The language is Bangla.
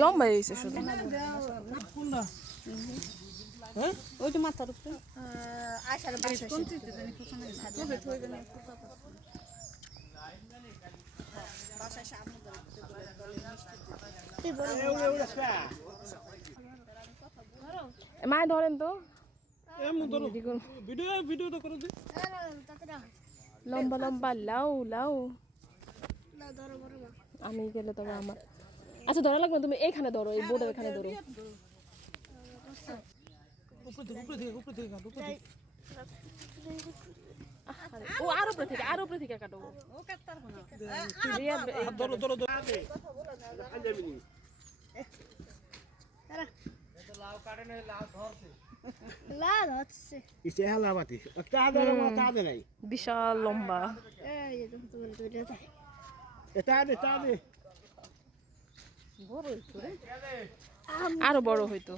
লম্বা হয়েছে শুধু। হ্যাঁ ওই তো মাথার উপরে মায় ধরেন তো ভিডিও তো করে দিই লম্বা লম্বা লাউ লাউ আমি গেলে তবে আমার আচ্ছা ধরা লাগবে না, তুমি এইখানে ধরো, এই বোর্ডের এখানে ধরো। ও আর উপরে থেকে কাটো। বিশাল লম্বা, আরো বড় হইতো।